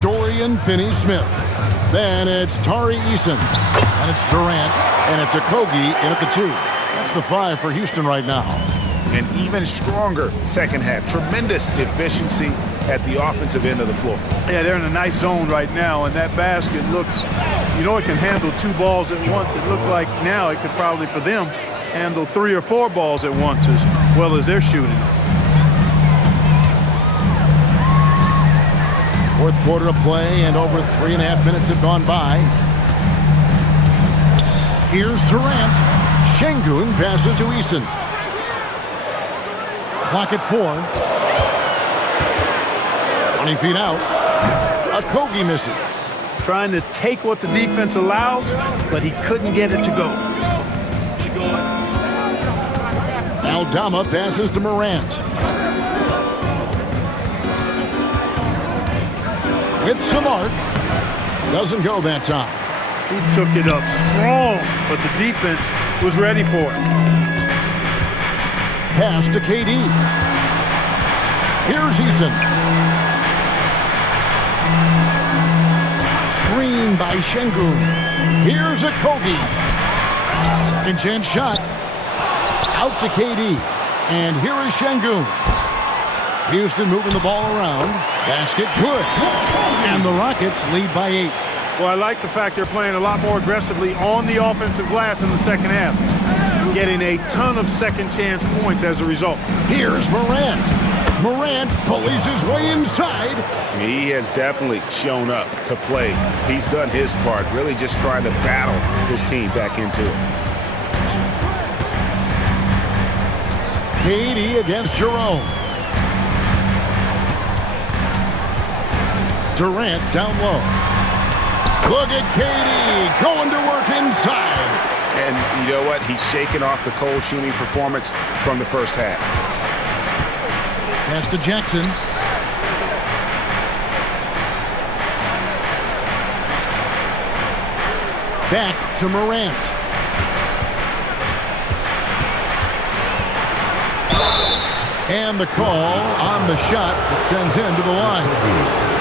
Dorian Finney-Smith. Then it's Tari Eason. And it's Durant. And it's Okogie in at the 2. That's the 5 for Houston right now. An even stronger second half. Tremendous efficiency at the offensive end of the floor. Yeah, they're in a nice zone right now, and that basket looks, it can handle 2 balls at once. It looks like now it could probably, for them, handle 3 or 4 balls at once as well as they're shooting. Fourth quarter of play, and over 3.5 minutes have gone by. Here's Durant. Şengün passes to Eason. Clock at 4. 20 feet out. Okogie misses. Trying to take what the defense allows, but he couldn't get it to go. Aldama passes to Morant. With some arc. Doesn't go that time. He took it up strong, but the defense was ready for it. Pass to KD. Here's Eason. Screen by Şengün. Here's Okogie. Second chance shot. Out to KD. And here is Şengün. Houston moving the ball around. Basket good. And the Rockets lead by 8. Well, I like the fact they're playing a lot more aggressively on the offensive glass in the second half. Getting a ton of second chance points as a result. Here's Morant. Morant pulleys his way inside. He has definitely shown up to play. He's done his part, really just trying to battle his team back into it. KD against Jerome. Durant down low. Look at KD going to work inside. And you know what? He's shaking off the cold shooting performance from the first half. Pass to Jackson. Back to Morant. And the call on the shot that sends him to the line.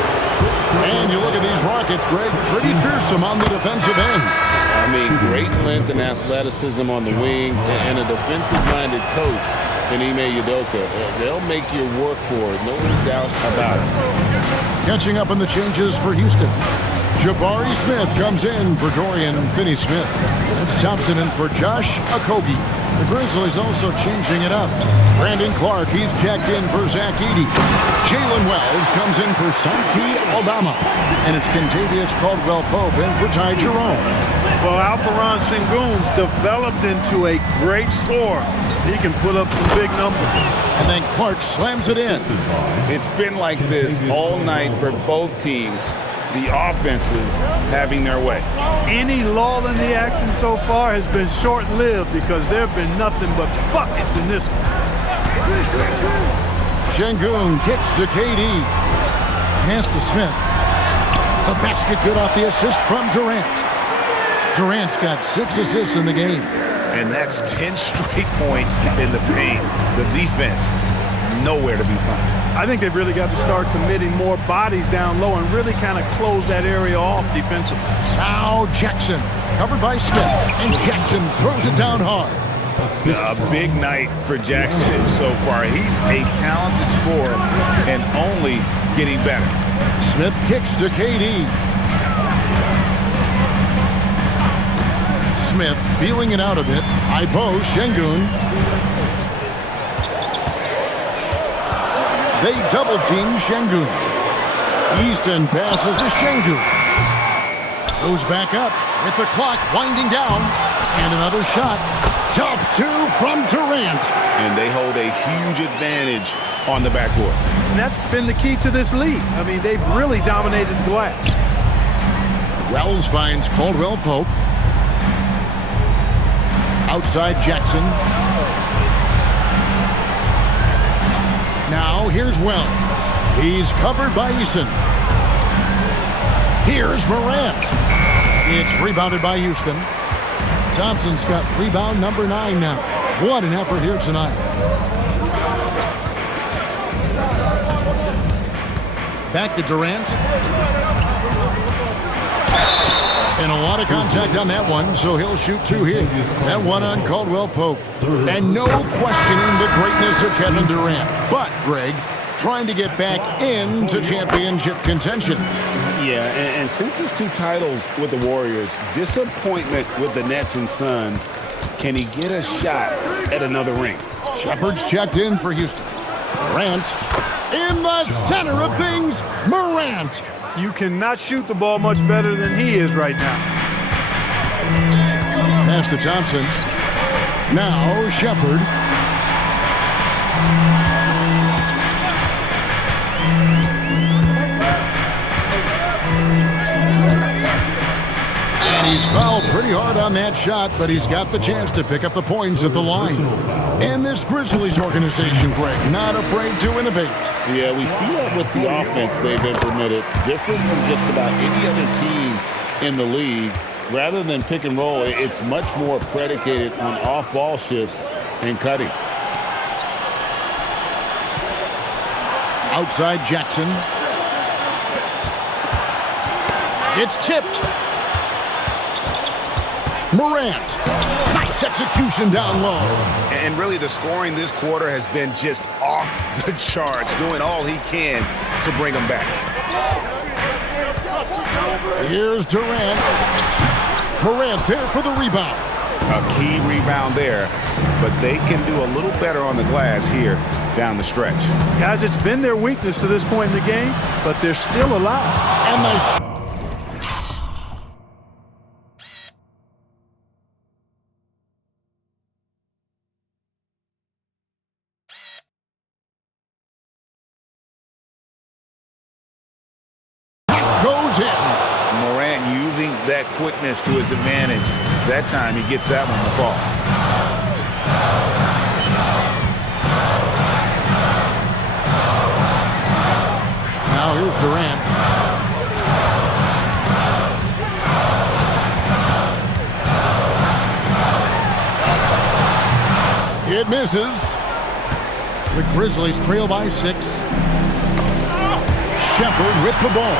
And you look at these Rockets, Greg, pretty fearsome on the defensive end. I mean, great length and athleticism on the wings, and a defensive-minded coach in Ime Udoka. They'll make you work for it, no doubt about it. Catching up on the changes for Houston. Jabari Smith comes in for Dorian Finney-Smith. That's Thompson in for Josh Okogie. The Grizzlies also changing it up. Brandon Clark, he's checked in for Zach Edey. Jalen Wells comes in for Santi Aldama. And it's Kentavious Caldwell-Pope in for Ty Jerome. Well, Alperen Şengün's developed into a great scorer. He can put up some big numbers. And then Clark slams it in. It's been like this all night for both teams. The offenses having their way. Any lull in the action so far has been short-lived because there have been nothing but buckets in this one. Şengün kicks to KD. Pass to Smith. A basket good off the assist from Durant. Durant's got 6 assists in the game. And that's 10 straight points in the paint. The defense, nowhere to be found. I think they've really got to start committing more bodies down low and really kind of close that area off defensively. Now Jackson, covered by Smith, and Jackson throws it down hard. A big night for Jackson so far. He's a talented scorer and only getting better. Smith kicks to KD. Smith feeling it out a bit. High post, Şengün. They double-team Şengün. Eason passes to Şengün. Goes back up with the clock winding down. And another shot. Tough 2 from Durant. And they hold a huge advantage on the backboard. And that's been the key to this league. I mean, they've really dominated the glass. Wells finds Caldwell-Pope. Outside Jackson. Now here's Wells. He's covered by Eason. Here's Morant. It's rebounded by Houston. Thompson's got rebound number 9 now. What an effort here tonight. Back to Durant. And a lot of contact on that one, so he'll shoot 2 here. That one on Caldwell Pope. And no questioning the greatness of Kevin Durant. But, Greg, trying to get back into championship contention. Yeah, and since his 2 titles with the Warriors, disappointment with the Nets and Suns, can he get a shot at another ring? Shepard's checked in for Houston. Morant in the center of things. Morant. You cannot shoot the ball much better than he is right now. Pass to Thompson. Now Shepard. And he's fouled pretty hard on that shot, but he's got the chance to pick up the points at the line. And this Grizzlies organization, Greg, not afraid to innovate. Yeah, we see that with the offense they've implemented. Different from just about any other team in the league. Rather than pick and roll, it's much more predicated on off-ball shifts and cutting. Outside Jackson. It's tipped. Morant. Nice execution down low. And really the scoring this quarter has been just off the charts, doing all he can to bring them back. Here's Durant. Morant there for the rebound. A key rebound there, but they can do a little better on the glass here down the stretch. Guys, it's been their weakness to this point in the game, but they're still alive. And the goes in. Morant using that quickness to his advantage. That time he gets that one to fall. Now here's Durant. It misses. The Grizzlies trail by 6. Shepard with the ball.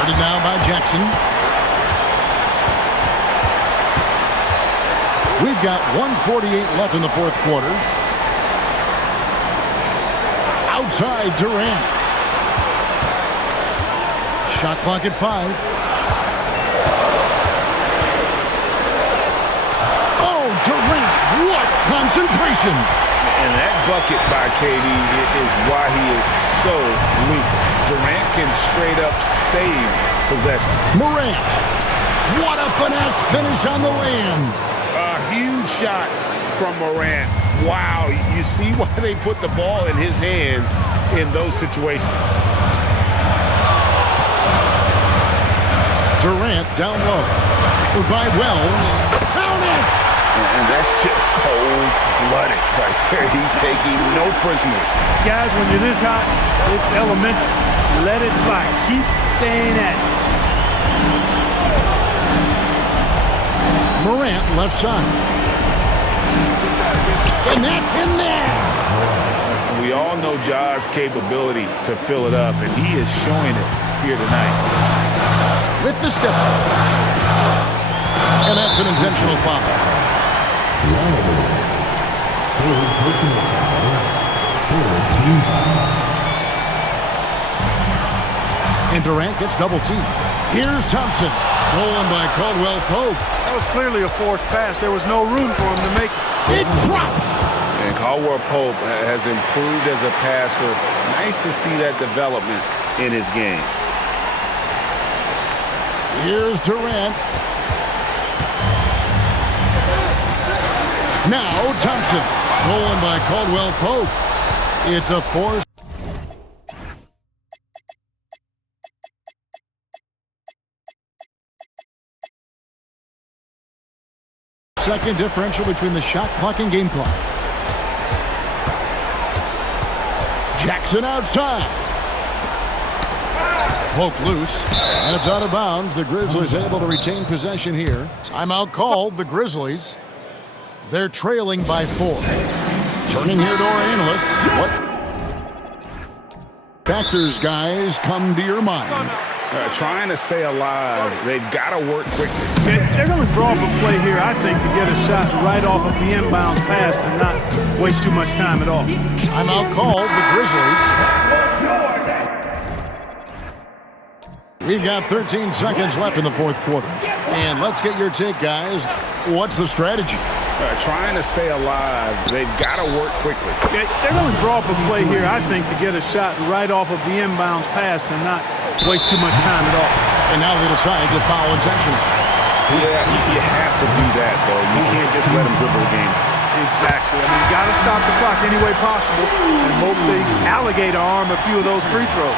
Guarded now by Jackson. We've got 1:48 left in the 4th quarter. Outside Durant. Shot clock at 5. Oh, Durant, what concentration. And that bucket by KD is why he is so weak. Durant can straight up save possession. Morant, what a finesse finish on the lay-in. A huge shot from Morant. Wow, you see why they put the ball in his hands in those situations. Durant down low. By Wells. Count it! And that's just cold-blooded right there. He's taking no prisoners. Guys, when you're this hot, it's elementary. Let it fly. Keep staying at it. Morant left side. And that's in there! We all know Ja's capability to fill it up, and he is showing it here tonight. With the step. And that's an intentional foul. And Durant gets double teamed. Here's Thompson. Stolen by Caldwell Pope. That was clearly a forced pass. There was no room for him to make it. It drops. And Caldwell Pope has improved as a passer. Nice to see that development in his game. Here's Durant. Now Thompson. Stolen by Caldwell Pope. It's a force. Second differential between the shot clock and game clock. Jackson outside. Poke loose. And it's out of bounds. The Grizzlies able to retain possession here. Timeout called. The Grizzlies. They're trailing by 4. Turning here to our analysts. What factors, guys, come to your mind? Trying to stay alive. They've got to work quickly. They're going to draw up a play here, I think, to get a shot right off of the inbound pass and not waste too much time at all. Timeout called, the Grizzlies. We've got 13 seconds left in the fourth quarter. And let's get your take, guys. What's the strategy? Trying to stay alive. They've got to work quickly. They're going to draw up a play here, I think, to get a shot right off of the inbounds pass and not waste too much time at all. And now they decide to foul intentionally. Yeah, you have to do that, though. You can't just let them dribble the game. Exactly. I mean, you got to stop the clock any way possible and hope they alligator arm a few of those free throws.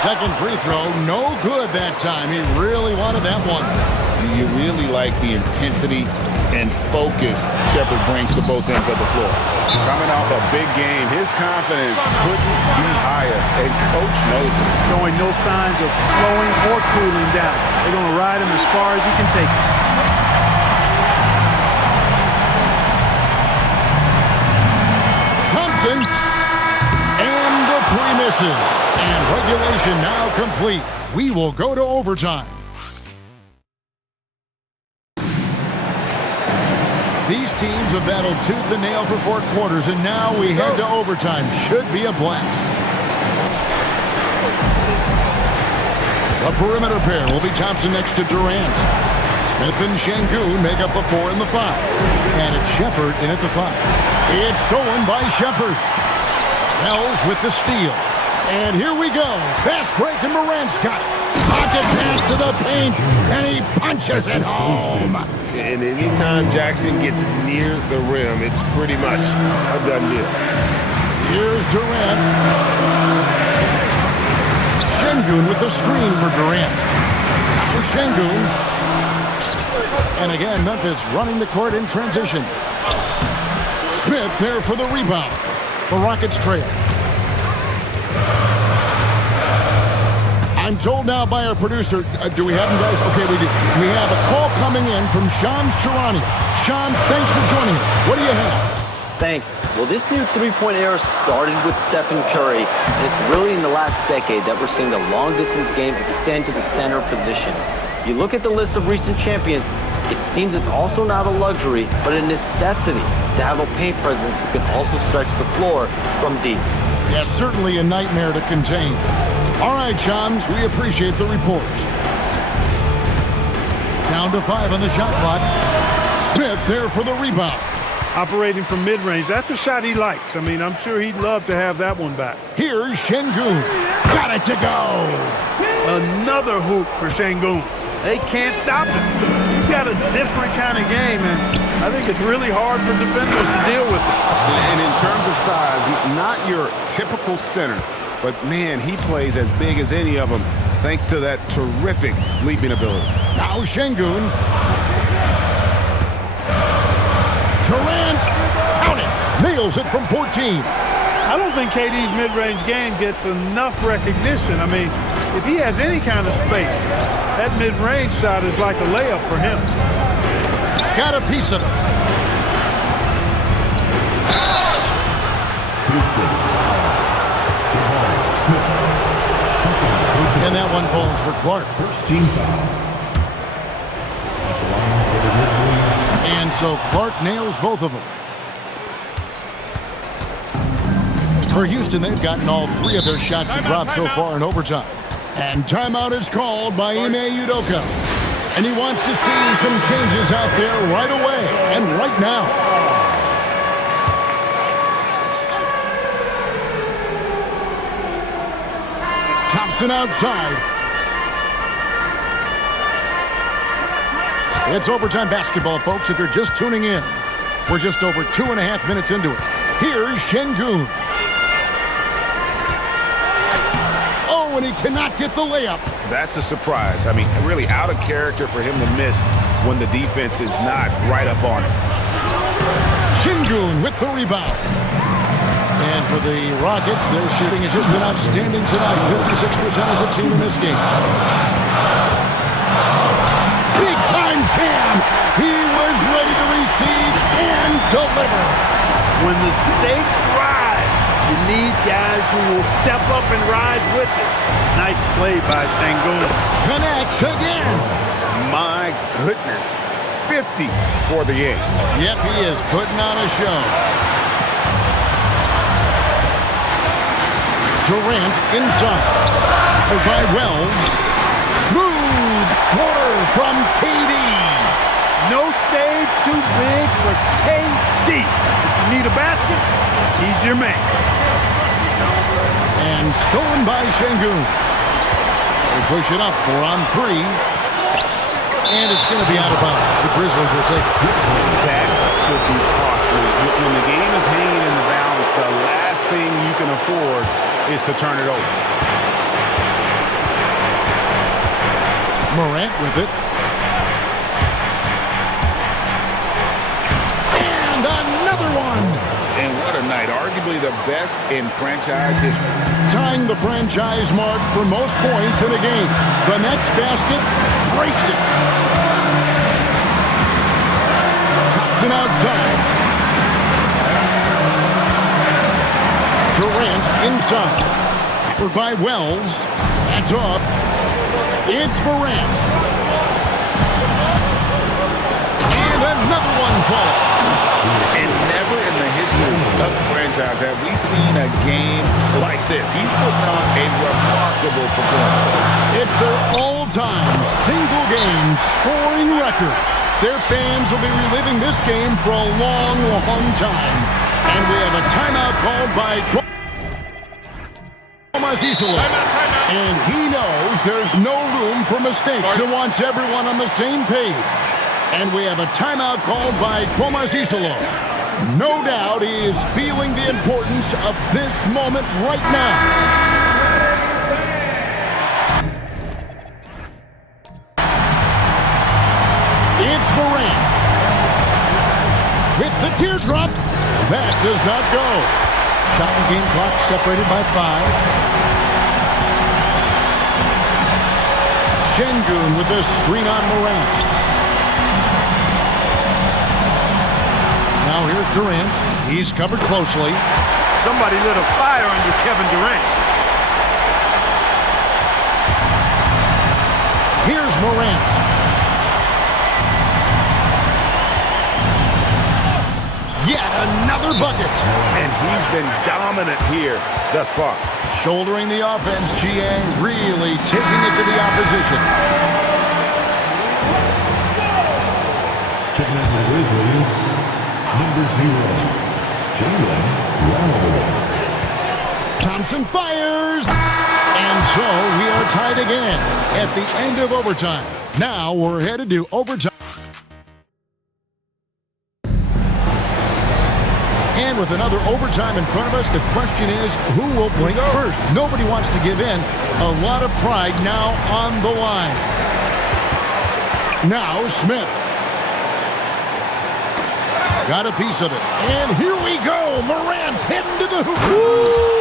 Second free throw, no good that time. He really wanted that one. You really like the intensity and focus Shepherd brings to both ends of the floor. Coming off a big game, his confidence couldn't be higher, and Coach knows it. Showing no signs of slowing or cooling down. They're going to ride him as far as he can take him. Thompson, and the three misses. And regulation now complete. We will go to overtime. These teams have battled tooth and nail for 4 quarters, and now we head to overtime. Should be a blast. The perimeter pair will be Thompson next to Durant. Smith and Şengün make up the 4 and the 5. And it's Shepherd in at the 5. It's stolen by Shepherd. Wells with the steal. And here we go. Fast break, and Morant's got it. Pocket pass to the paint, and he punches it home. And anytime Jackson gets near the rim, it's pretty much a done deal. Here's Durant. Şengün with the screen for Durant. Now Şengün. And again, Memphis running the court in transition. Smith there for the rebound. The Rockets trail. I'm told now by our producer, do we have him, guys? Okay, we do. We have a call coming in from Shams Charania. Shams, thanks for joining us. What do you have? Thanks. Well, this new three-point era started with Stephen Curry, and it's really in the last decade that we're seeing the long-distance game extend to the center position. You look at the list of recent champions, it seems it's also not a luxury, but a necessity to have a paint presence who can also stretch the floor from deep. Yes, certainly a nightmare to contain. All right, Shams, we appreciate the report. Down to 5 on the shot clock. Smith there for the rebound. Operating from mid-range, that's a shot he likes. I mean, I'm sure he'd love to have that one back. Here's Şengün. Got it to go. Another hoop for Şengün. They can't stop him. He's got a different kind of game, and I think it's really hard for defenders to deal with him. And in terms of size, not your typical center, but man, he plays as big as any of them thanks to that terrific leaping ability. Now Şengün. Durant, count it, nails it from 14. I don't think KD's mid-range game gets enough recognition. I mean, if he has any kind of space, that mid-range shot is like a layup for him. Got a piece of it. And that one falls for Clark. First team foul. And so Clark nails both of them. For Houston, they've gotten all 3 of their shots to drop so far in overtime. And timeout is called by Ime Udoka. And he wants to see some changes out there right away and right now. Thompson outside. It's overtime basketball, folks, if you're just tuning in. We're just over 2.5 minutes into it. Here's Şengün. Oh, and he cannot get the layup. That's a surprise. I mean, really out of character for him to miss when the defense is not right up on him. Şengün with the rebound. And for the Rockets, their shooting has just been outstanding tonight. 56% as a team in this game. Big-time jam. He was ready to receive and deliver. When the stakes rise, you need guys who will step up and rise with it. Nice play by Şengün. Connects again. My goodness. 50 for the game. Yep, he is putting on a show. Durant inside. By Wells. Smooth quarter from KD. No stage too big for KD. If you need a basket, he's your man. And stolen by Şengün. They push it up 4 on 3. And it's going to be out of bounds. The Grizzlies will take it. That could be costly. When the game is hanging in the balance, the last thing you can afford is to turn it over. Morant with it. And another one. And what a night. Arguably the best in franchise history. Tying the franchise mark for most points in a game. The next basket breaks it. Thompson outside. Durant inside. Covered by Wells. That's off. It's Morant. And another one falls. And never in the history of the franchise have we seen a game like this. He's putting on a remarkable performance. It's their all-time single-game scoring record. Their fans will be reliving this game for a long, long time. And we have a timeout called by Thomas Isolo. And he knows there's no room for mistakes and wants everyone on the same page. And we have a timeout called by Thomas Isolo. No doubt he is feeling the importance of this moment right now. It's Morant. With the teardrop. That does not go. Shot and game clock separated by 5. Şengün with the screen on Morant. Now here's Durant. He's covered closely. Somebody lit a fire under Kevin Durant. Here's Morant. Yet another bucket. And he's been dominant here thus far. Shouldering the offense, GA, really taking it to the opposition. Checking out the Grizzlies, number 0, Jalen Reynolds. Thompson fires. And so we are tied again at the end of overtime. Now we're headed to overtime. And with another overtime in front of us, the question is, who will blink first? Nobody wants to give in. A lot of pride now on the line. Now Smith. Got a piece of it. And here we go. Morant heading to the hoop.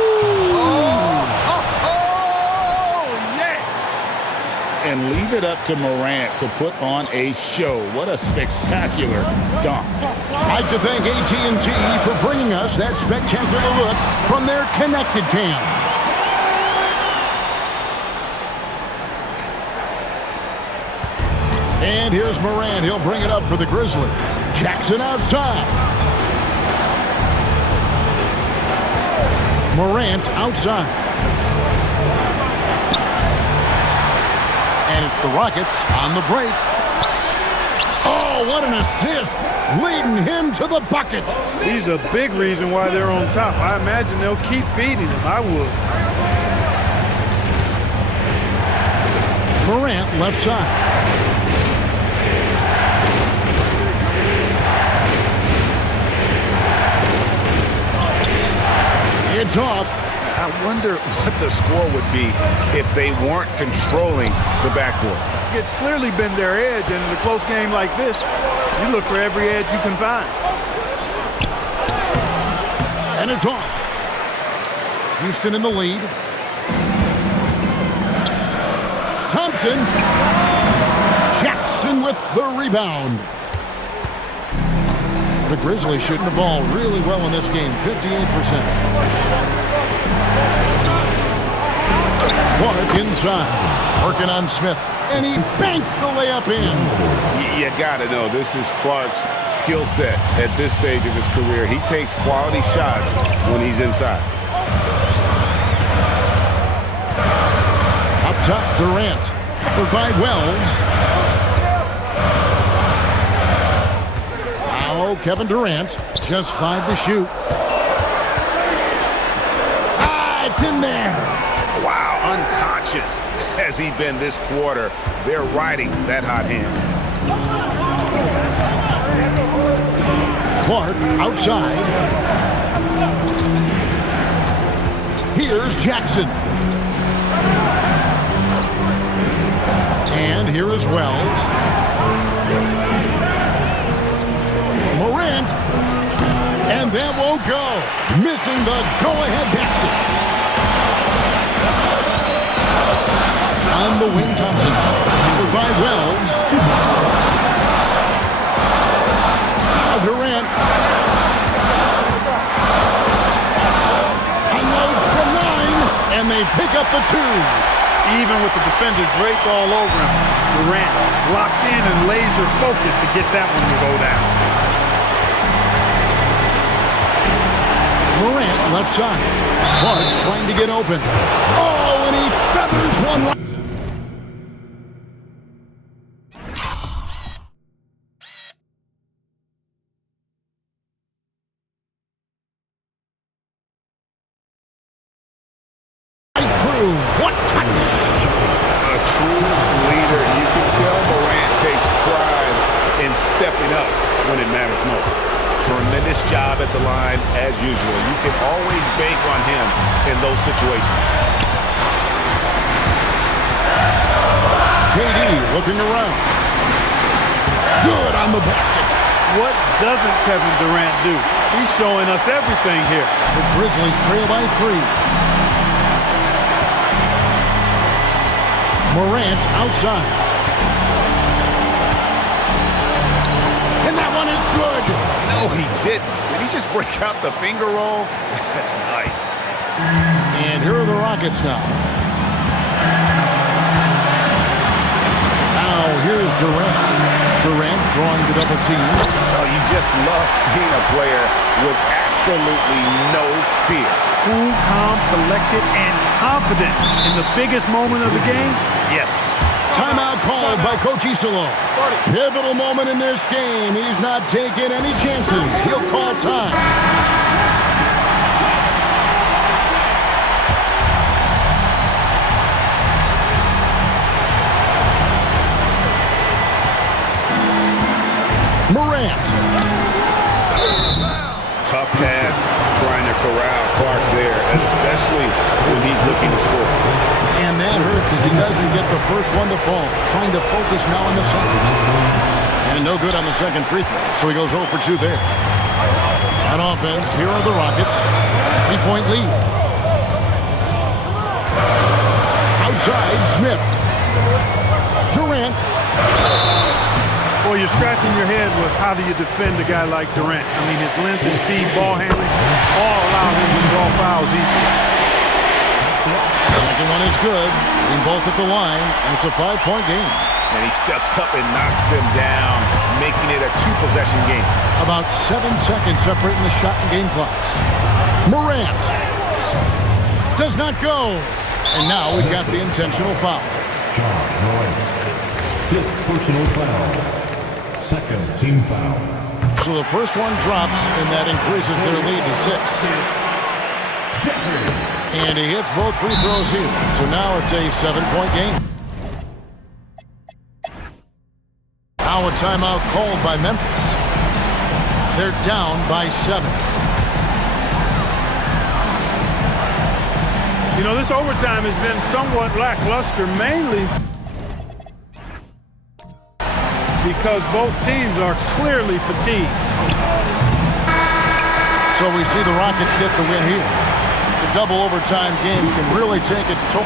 And leave it up to Morant to put on a show. What a spectacular dunk. I'd like to thank AT&T for bringing us that spectacular look from their connected cam. And here's Morant. He'll bring it up for the Grizzlies. Jackson outside. Morant outside. And it's the Rockets on the break. Oh, what an assist. Leading him to the bucket. He's a big reason why they're on top. I imagine they'll keep feeding him. I would. Morant left side. It's off. I wonder what the score would be if they weren't controlling the backboard. It's clearly been their edge, and in a close game like this, you look for every edge you can find. And it's off. Houston in the lead. Thompson. Jackson with the rebound. The Grizzlies shooting the ball really well in this game, 58%. Clark inside. Working on Smith. And he banks the layup in. You got to know, this is Clark's skill set at this stage of his career. He takes quality shots when he's inside. Up top, Durant. Covered by Wells. Now Kevin Durant. Just 5 to shoot. It's in there. Wow, unconscious has he been this quarter. They're riding that hot hand. Clark outside. Here's Jackson. And here is Wells. Morant. And that won't go. Missing the go-ahead basket. On the wing, Thompson. Covered by Wells. Durant. Unloads from 9. And they pick up the 2. Even with the defender draped all over him, Durant locked in and laser focused to get that one to go down. Morant left side. Clark trying to get open. Oh, and he feathers one right. What touch! A true leader. You can tell Morant takes pride in stepping up when it matters most. Tremendous job at the line as usual. You can always bank on him in those situations. KD looking around. Good on the basket. What doesn't Kevin Durant do? He's showing us everything here. The Grizzlies trail by 3. Morant outside. And that one is good. No, he didn't. Did he just break out the finger roll? That's nice. And here are the Rockets now. Now here's Durant. Durant drawing the double team. Oh, you just love seeing a player with absolutely no fear. Cool, calm, collected, and confident in the biggest moment of the game? Yes. Timeout called by Coach Isolo. Pivotal moment in this game. He's not taking any chances. He'll call time. Morant. Tough pass, trying to corral Clark there, especially when he's looking to score. And that hurts as he doesn't get the first one to fall. Trying to focus now on the second. And no good on the second free throw, so he goes 0 for 2 there. On offense, here are the Rockets. 3-point lead. Outside, Smith. Durant. Well, you're scratching your head with how do you defend a guy like Durant. I mean, his length, his speed, ball handling, all allow him to draw fouls easily. Second one is good. Being both at the line, and it's a 5-point game. And he steps up and knocks them down, making it a 2-possession game. About 7 seconds separating the shot and game clocks. Morant does not go. And now we've got the intentional foul. John Morant. 5th personal foul. 2nd team foul. So the first one drops, and that increases their lead to 6. And he hits both free throws here. So now it's a 7-point game. Now a timeout called by Memphis. They're down by 7. You know, this overtime has been somewhat lackluster, mainly because both teams are clearly fatigued. So we see the Rockets get the win here. The double overtime game can really take it to...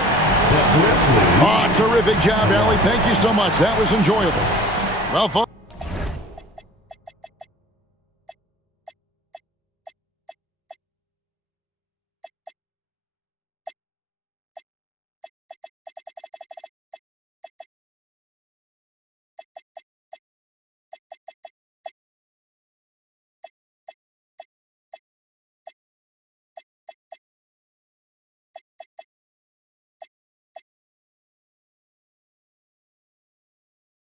Oh, terrific job, Allie. Thank you so much. That was enjoyable. Well, folks.